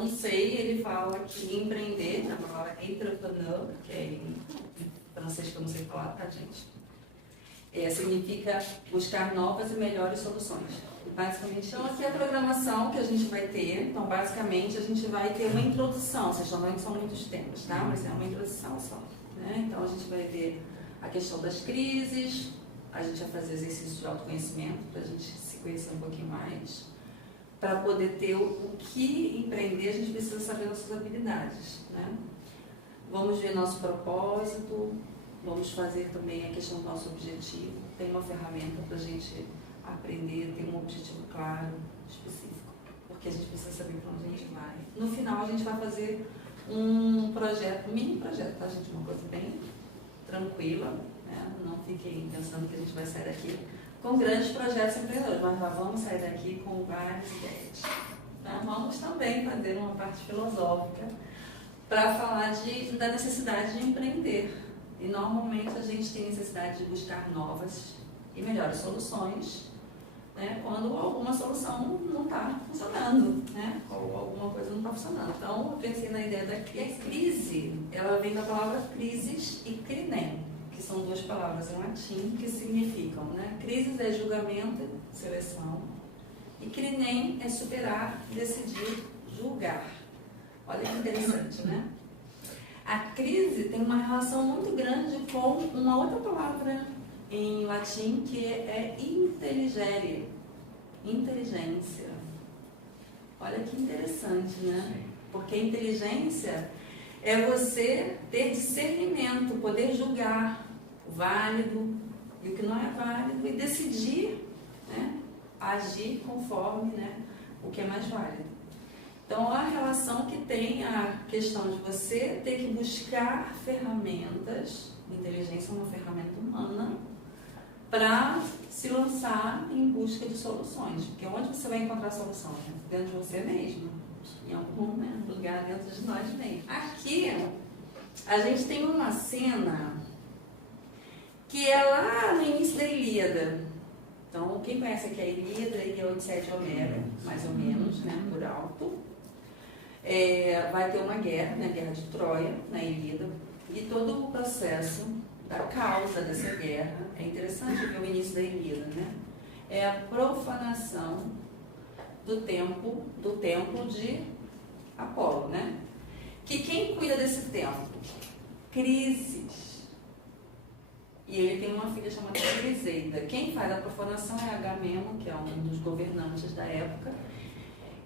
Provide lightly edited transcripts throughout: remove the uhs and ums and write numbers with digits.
não sei, ele fala que empreender, na palavra entrepreneur, que é em francês que eu não sei falar, tá, gente? Significa buscar novas e melhores soluções. Basicamente, então aqui é a programação que a gente vai ter. Então, basicamente, a gente vai ter uma introdução. Vocês estão vendo que são muitos temas, tá? Mas é uma introdução só. Né? Então, a gente vai ver a questão das crises, a gente vai fazer exercícios de autoconhecimento para a gente se conhecer um pouquinho mais. Para poder ter o que empreender, a gente precisa saber nossas habilidades. Né? Vamos ver nosso propósito, vamos fazer também a questão do nosso objetivo. Tem uma ferramenta para a gente aprender, ter um objetivo claro, específico, porque a gente precisa saber para onde a gente vai. No final, a gente vai fazer um projeto, um mini projeto, tá, gente? Uma coisa bem tranquila, né? Não fiquem pensando que a gente vai sair daqui com grandes projetos empreendedores, mas nós vamos sair daqui com várias ideias. Então, vamos também fazer uma parte filosófica para falar da necessidade de empreender. E normalmente a gente tem necessidade de buscar novas e melhores soluções, né, quando alguma solução não está funcionando, né, ou alguma coisa não está funcionando. Então, eu pensei na ideia da crise. Ela vem da palavra crisis e crinem, que são duas palavras em latim que significam, né, crisis é julgamento, seleção, e crinem é superar, decidir, julgar. Olha que interessante, né? A crise tem uma relação muito grande com uma outra palavra em latim que é intelligere, inteligência. Olha que interessante, né? Porque inteligência é você ter discernimento, poder julgar o válido e o que não é válido e decidir, né, agir conforme, né, o que é mais válido. Então, a relação que tem a questão de você ter que buscar ferramentas, inteligência é uma ferramenta humana, para se lançar em busca de soluções. Porque onde você vai encontrar solução? Dentro de você mesmo, em algum, né, lugar dentro de nós mesmos. Aqui, a gente tem uma cena que é lá no início da Ilíada. Então, quem conhece aqui a Ilíada e a Odisseia de Homero, mais ou menos, né, por alto. Vai ter uma guerra, né, a Guerra de Troia, na Ilíada, e todo o processo da causa dessa guerra, é interessante ver o início da Ilíada, né? É a profanação do templo de Apolo, né? Que quem cuida desse templo? Crises. E ele tem uma filha chamada Criseida. Quem faz a profanação é Agamemnon, que é um dos governantes da época.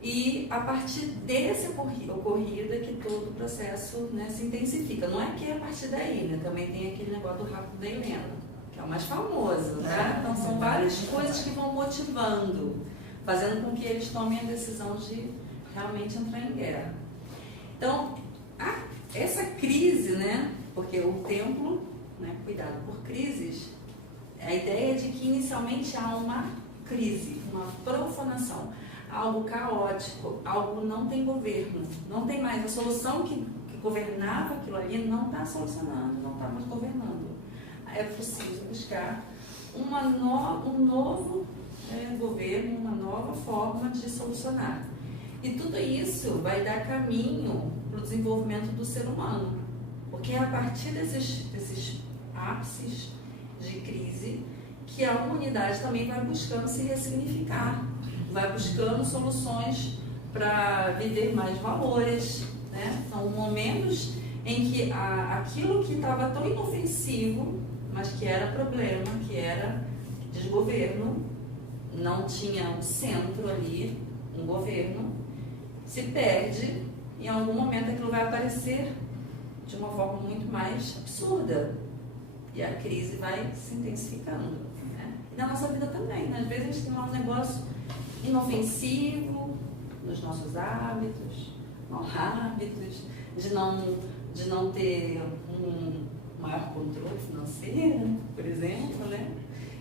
E a partir desse ocorrido é que todo o processo, né, se intensifica. Não é que é a partir daí, né? Também tem aquele negócio do rapto da Helena, que é o mais famoso, né? Então são várias coisas que vão motivando, fazendo com que eles tomem a decisão de realmente entrar em guerra. Então, essa crise, né? Porque o templo, né, cuidado por crises, a ideia é de que inicialmente há uma crise, uma profanação. Algo caótico, algo não tem governo, não tem mais a solução que governava aquilo ali, não está solucionando, não está mais governando. É preciso buscar um novo governo, uma nova forma de solucionar. E tudo isso vai dar caminho para o desenvolvimento do ser humano, porque é a partir desses ápices de crise que a humanidade também vai buscando se ressignificar, vai buscando soluções para viver mais valores, né? São momentos em que aquilo que estava tão inofensivo, mas que era problema, que era desgoverno, não tinha um centro ali, um governo, se perde, e em algum momento aquilo vai aparecer de uma forma muito mais absurda. E a crise vai se intensificando, né? E na nossa vida também, né? Às vezes a gente tem um negócio inofensivo nos nossos hábitos, maus hábitos, de não ter um maior controle financeiro, por exemplo, né?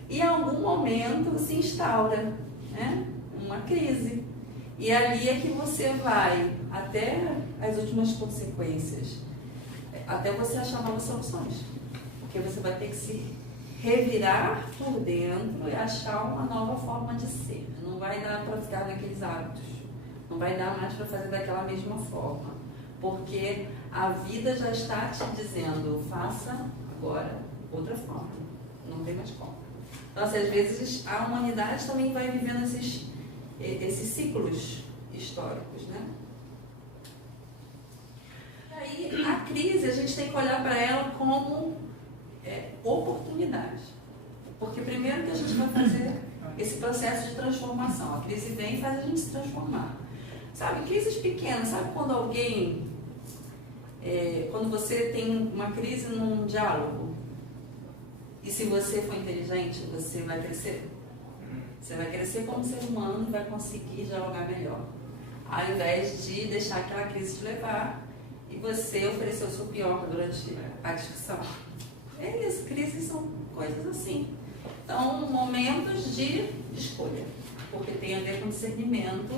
E em algum momento se instaura, né, uma crise. E ali é que você vai até as últimas consequências, até você achar novas soluções. Porque você vai ter que se revirar por dentro e achar uma nova forma de ser. Não vai dar para ficar naqueles hábitos Não vai dar mais para fazer daquela mesma forma. Porque a vida já está te dizendo, faça agora outra forma. Não tem mais como. Então, assim, às vezes a humanidade também vai vivendo esses ciclos históricos, né? E aí, a crise, a gente tem que olhar para ela como oportunidade. Porque primeiro que a gente vai fazer esse processo de transformação. A crise vem e faz a gente se transformar. Sabe, crises pequenas. Sabe quando alguém... quando você tem uma crise num diálogo, e se você for inteligente, você vai crescer. Você vai crescer como ser humano e vai conseguir dialogar melhor. Ao invés de deixar aquela crise te levar e você oferecer o seu pior durante a discussão. É isso, crises são coisas assim. Então, momentos de escolha, porque tem a ver com discernimento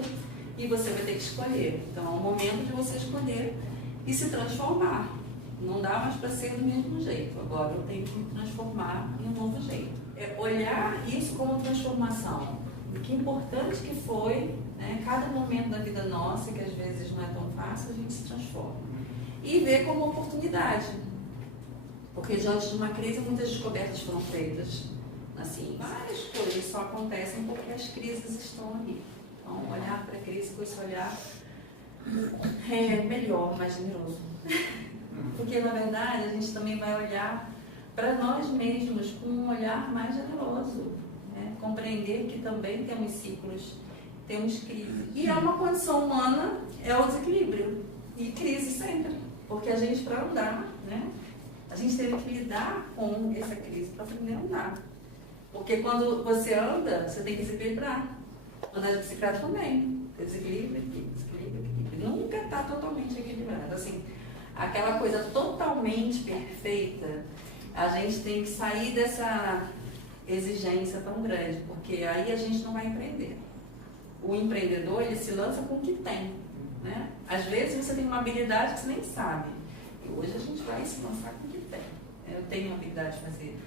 e você vai ter que escolher. Então, é um momento de você escolher e se transformar. Não dá mais para ser do mesmo jeito. Agora eu tenho que me transformar em um novo jeito. Olhar isso como transformação. O que importante que foi, né, cada momento da vida nossa, que às vezes não é tão fácil, a gente se transforma. E ver como oportunidade. Porque diante de uma crise, muitas descobertas foram feitas. Assim, várias coisas só acontecem porque as crises estão ali. Então, olhar para a crise com esse olhar é melhor, mais generoso. Porque, na verdade, a gente também vai olhar para nós mesmos com um olhar mais generoso. Né? Compreender que também temos ciclos, temos crises. E é uma condição humana, é o desequilíbrio. E crise sempre. Porque a gente, para andar, né? A gente teve que lidar com essa crise para aprender a andar. Porque quando você anda, você tem que se equilibrar. Andar de bicicleta também. Desequilíbrio, desequilíbrio, equilíbrio. Nunca está totalmente equilibrado. Assim, aquela coisa totalmente perfeita, a gente tem que sair dessa exigência tão grande, porque aí a gente não vai empreender. O empreendedor, ele se lança com o que tem. Né? Às vezes você tem uma habilidade que você nem sabe. E hoje a gente vai se lançar com o que tem. Eu tenho a habilidade de fazer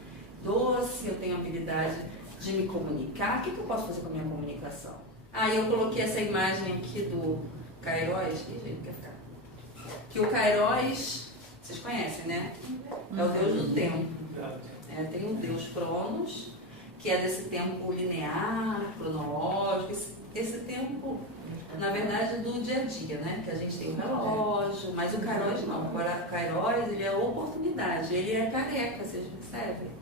doce, eu tenho a habilidade de me comunicar. O que eu posso fazer com a minha comunicação? Aí eu coloquei essa imagem aqui do Kairos. Que jeito quer ficar? Que o Kairos, vocês conhecem, né? É o deus do tempo. Tem o deus Cronos, que é desse tempo linear, cronológico. Esse tempo, na verdade, do dia a dia, né? Que a gente tem o relógio, mas o Kairos não. Agora, o Kairos, ele é oportunidade. Ele é careca, vocês percebem?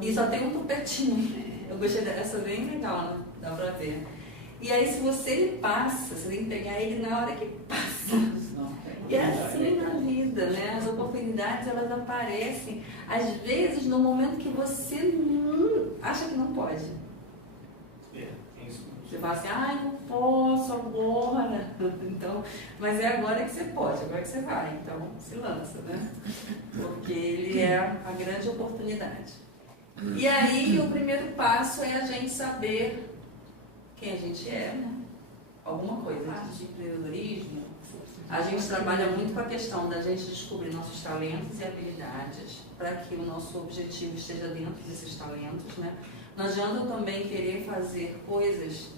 E só tem um tupetinho. Eu gostei dessa, bem legal, né? Dá pra ver. E aí, se você passa, você tem que pegar ele na hora que passa. E é assim na vida, né? As oportunidades, elas aparecem, às vezes, no momento que você acha que não pode. Você fala assim, não posso agora. Então, mas é agora que você pode, agora que você vai. Então, se lança, né? Porque ele é a grande oportunidade. E aí, o primeiro passo é a gente saber quem a gente é, né? Alguma coisa de empreendedorismo. A gente trabalha muito com a questão da gente descobrir nossos talentos e habilidades para que o nosso objetivo esteja dentro desses talentos, né? Não adianta eu também querer fazer coisas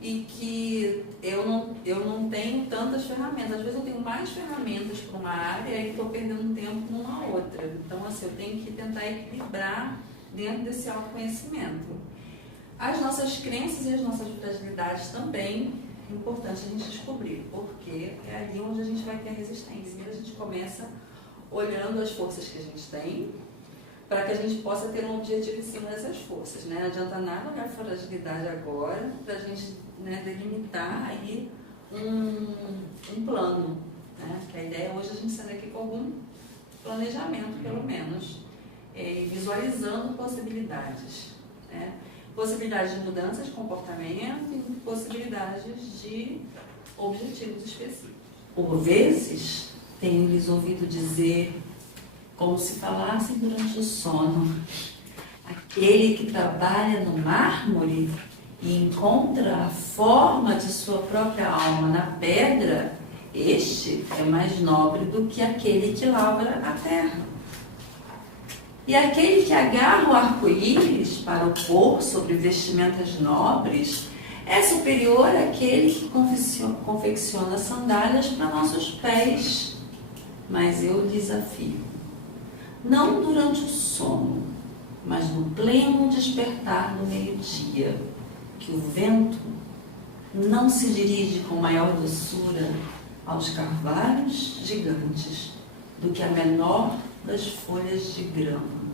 e que eu não tenho tantas ferramentas. Às vezes eu tenho mais ferramentas para uma área e estou perdendo tempo numa outra. Então, assim, eu tenho que tentar equilibrar dentro desse autoconhecimento. As nossas crenças e as nossas fragilidades também é importante a gente descobrir, porque é ali onde a gente vai ter a resistência. E a gente começa olhando as forças que a gente tem, para que a gente possa ter um objetivo em cima dessas forças. Né? Não adianta nada olhar a fragilidade agora, para a gente, né, delimitar aí um plano. Né? Que a ideia hoje é a gente sair daqui com algum planejamento, pelo menos, visualizando possibilidades. Né? Possibilidades de mudança de comportamento e possibilidades de objetivos específicos. Por vezes, tenho lhes ouvido dizer, como se falassem durante o sono, aquele que trabalha no mármore e encontra a forma de sua própria alma na pedra, este é mais nobre do que aquele que lavra a terra. E aquele que agarra o arco-íris para o pôr sobre vestimentas nobres É superior àquele que confecciona sandálias para nossos pés. Mas eu desafio, não durante o sono, mas no pleno despertar do meio-dia, que o vento não se dirige com maior doçura aos carvalhos gigantes do que a menor das folhas de grama.